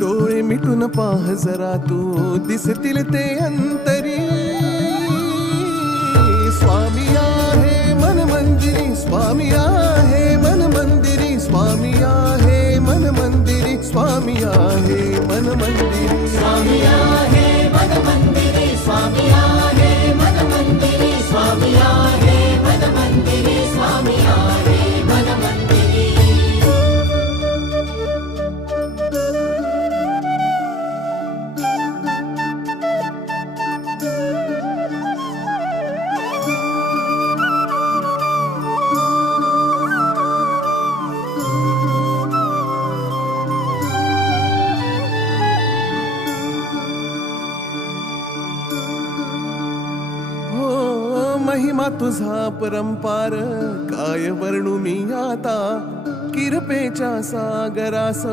डोळे मिटून पाह जरा तू दिसतील ते अंतरी. स्वामी आहे मन मंदिरी, स्वामी आहे मन मंदिरी, स्वामी आहे मन मंदिरी, स्वामी आहे मन मंदिरी, स्वामी आहे मन मंदिरी, स्वामी आहे मन मंदिरी, स्वामी आहे मन मंदिरी, स्वामी आहे मन मंदिरी. महिमा तुझा परंपार काय वर्णू मी आता. किरपेच्या सागरास